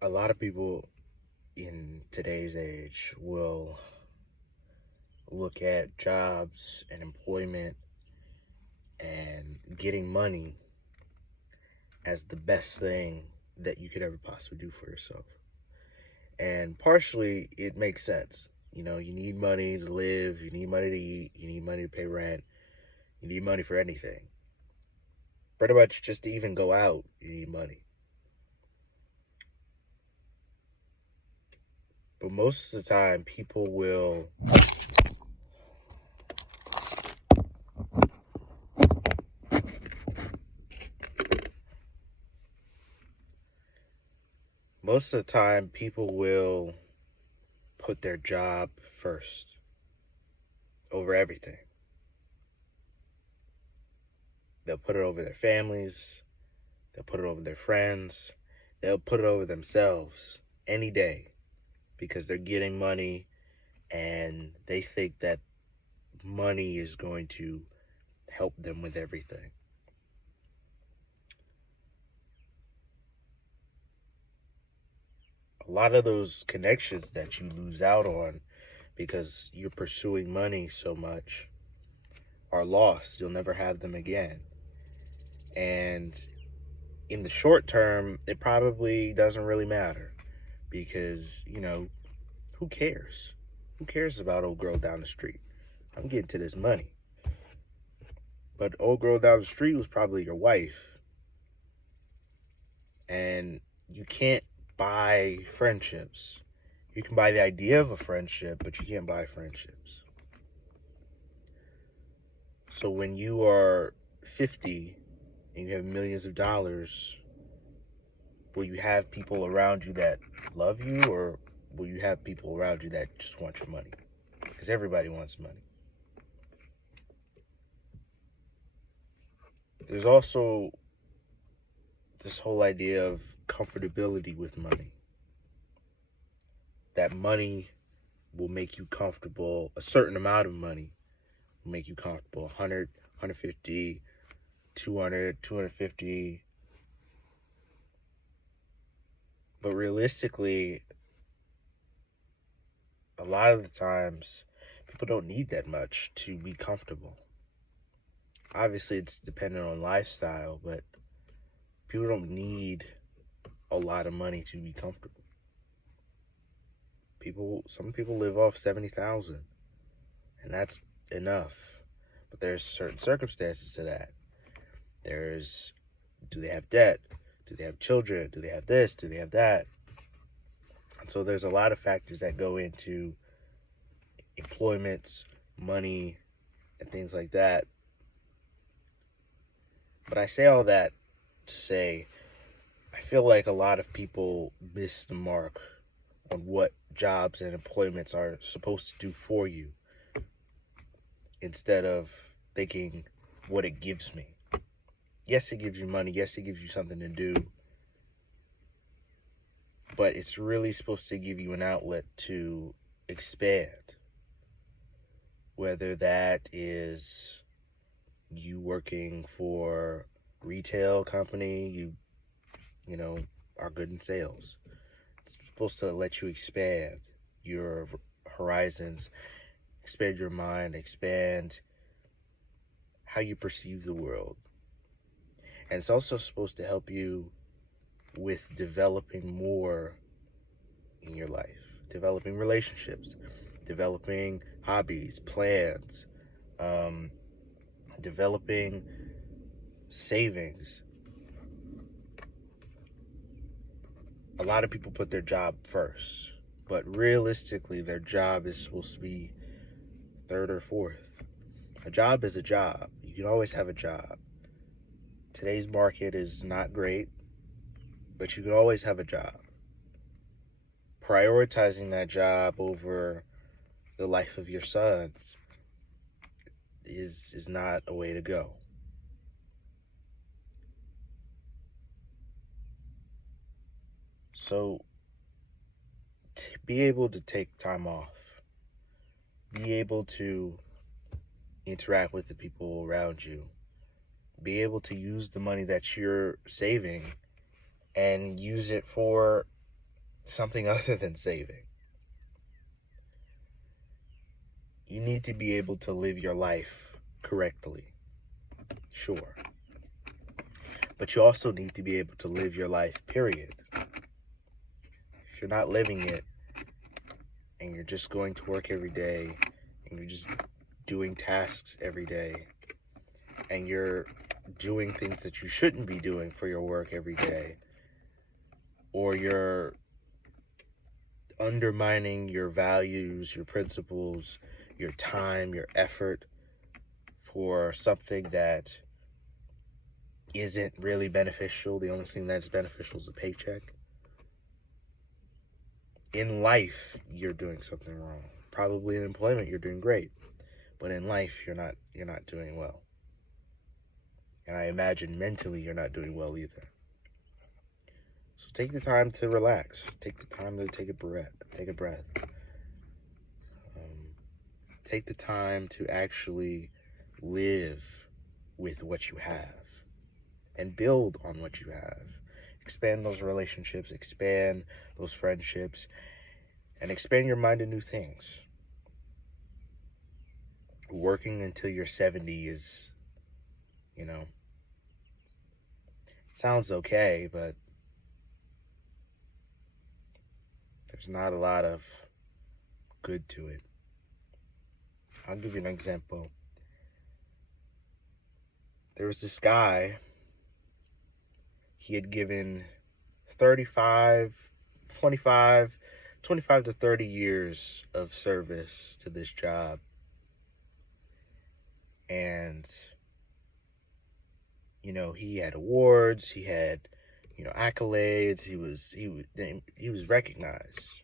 A lot of people in today's age will look at jobs and employment and getting money as the best thing that you could ever possibly do for yourself. And partially, it makes sense. You need money to live, you need money to eat, you need money to pay rent, you need money for anything. Pretty much just to even go out, you need money. But most of the time, people will put their job first over everything. They'll put it over their families, they'll put it over their friends, they'll put it over themselves any day because they're getting money and they think that money is going to help them with everything. A lot of those connections that you lose out on because you're pursuing money so much are lost. You'll never have them again. And in the short term, it probably doesn't really matter because, who cares? Who cares about old girl down the street? I'm getting to this money. But old girl down the street was probably your wife. And you can't buy friendships. You can buy the idea of a friendship, but you can't buy friendships. So when you are 50 and you have millions of dollars, will you have people around you that love you, or will you have people around you that just want your money? Because everybody wants money. There's also this whole idea of comfortability with money. That money will make you comfortable. A certain amount of money will make you comfortable. 100, 150, 200, 250. But realistically, a lot of the times, people don't need that much to be comfortable. Obviously, it's dependent on lifestyle, but people don't need a lot of money to be comfortable. Some people live off 70,000, and that's enough. But there's certain circumstances to that. Do they have debt? Do they have children? Do they have this? Do they have that? And so there's a lot of factors that go into employments, money, and things like that. But I say all that to say I feel like a lot of people miss the mark on what jobs and employments are supposed to do for you instead of thinking what it gives me. Yes, it gives you money. Yes, it gives you something to do. But it's really supposed to give you an outlet to expand. Whether that is you working for retail company, you are good in sales. It's supposed to let you expand your horizons, expand your mind, expand how you perceive the world. And it's also supposed to help you with developing more in your life, developing relationships, developing hobbies, plans, um, developing savings. A lot of people put their job first, but realistically, their job is supposed to be third or fourth. A job is a job. You can always have a job. Today's market is not great, but you can always have a job. Prioritizing that job over the life of your sons is not a way to go. So be able to take time off. Be able to interact with the people around you. Be able to use the money that you're saving and use it for something other than saving. You need to be able to live your life correctly, sure. But you also need to be able to live your life, period. If you're not living it, and you're just going to work every day, and you're just doing tasks every day, and you're doing things that you shouldn't be doing for your work every day, or you're undermining your values, your principles, your time, your effort for something that isn't really beneficial. The only thing that's beneficial is a paycheck. In life, you're doing something wrong. Probably in employment, you're doing great, but in life, you're not doing well. And I imagine mentally, you're not doing well either. So take the time to relax. Take the time to take a breath. Take the time to actually live with what you have and build on what you have. Expand those relationships, expand those friendships, and expand your mind to new things. Working until you're 70 is, sounds okay, but there's not a lot of good to it. I'll give you an example. There was this guy, he had given 25 to 30 years of service to this job. And, he had awards, he had, accolades, he was recognized.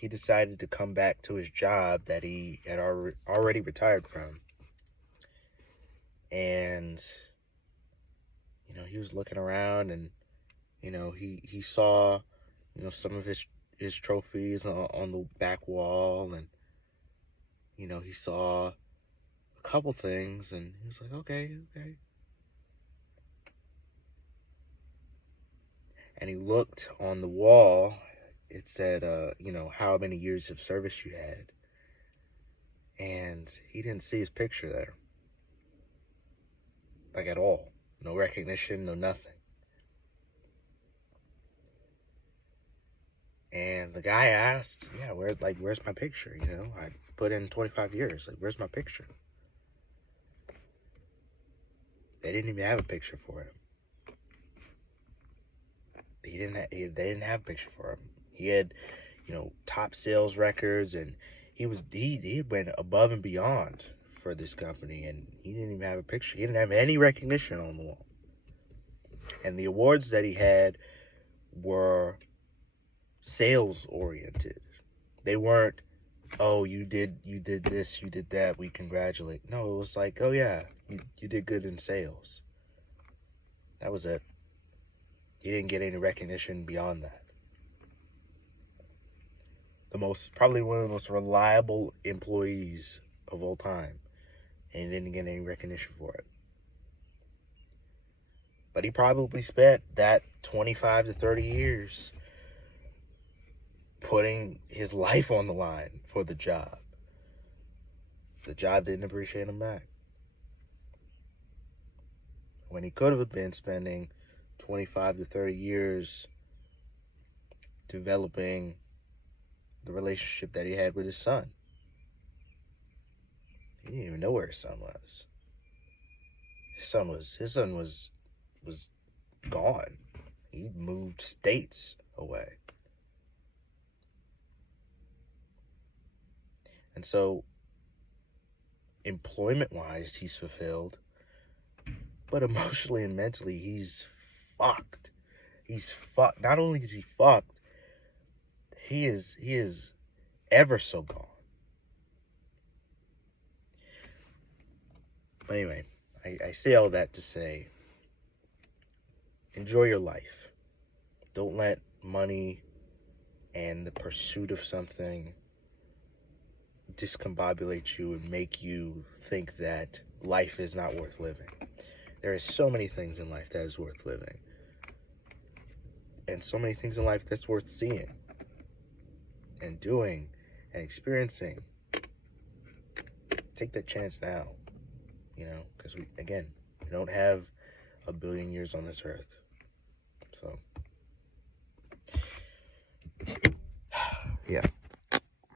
He decided to come back to his job that he had already retired from. And, he was looking around and, he saw, some of his trophies on the back wall. And, he saw a couple things and he was like, okay. And he looked on the wall. It said, how many years of service you had. And he didn't see his picture there. Like at all. No recognition, no nothing. And the guy asked, yeah, where's my picture? I put in 25 years. Like, where's my picture? They didn't even have a picture for him. They didn't have a picture for him. He had, top sales records, and he went above and beyond for this company, and he didn't even have a picture. He didn't have any recognition on the wall. And the awards that he had were sales oriented. They weren't, oh, you did this, you did that, we congratulate. No, it was like, oh yeah, you did good in sales. That was it. He didn't get any recognition beyond that. Probably one of the most reliable employees of all time, and he didn't get any recognition for it. But he probably spent that 25 to 30 years putting his life on the line for the job. The job didn't appreciate him back. When he could have been spending 25 to 30 years developing the relationship that he had with his son. He didn't even know where his son was. His son was gone. He moved states away. And so, employment-wise, he's fulfilled, but emotionally and mentally, he's fucked. He's fucked. Not only is he fucked, he is ever so gone. But anyway, I say all that to say, enjoy your life. Don't let money and the pursuit of something discombobulate you and make you think that life is not worth living. There are so many things in life that is worth living. And so many things in life that's worth seeing. and doing and experiencing, take that chance now, because we don't have a billion years on this earth. So, yeah.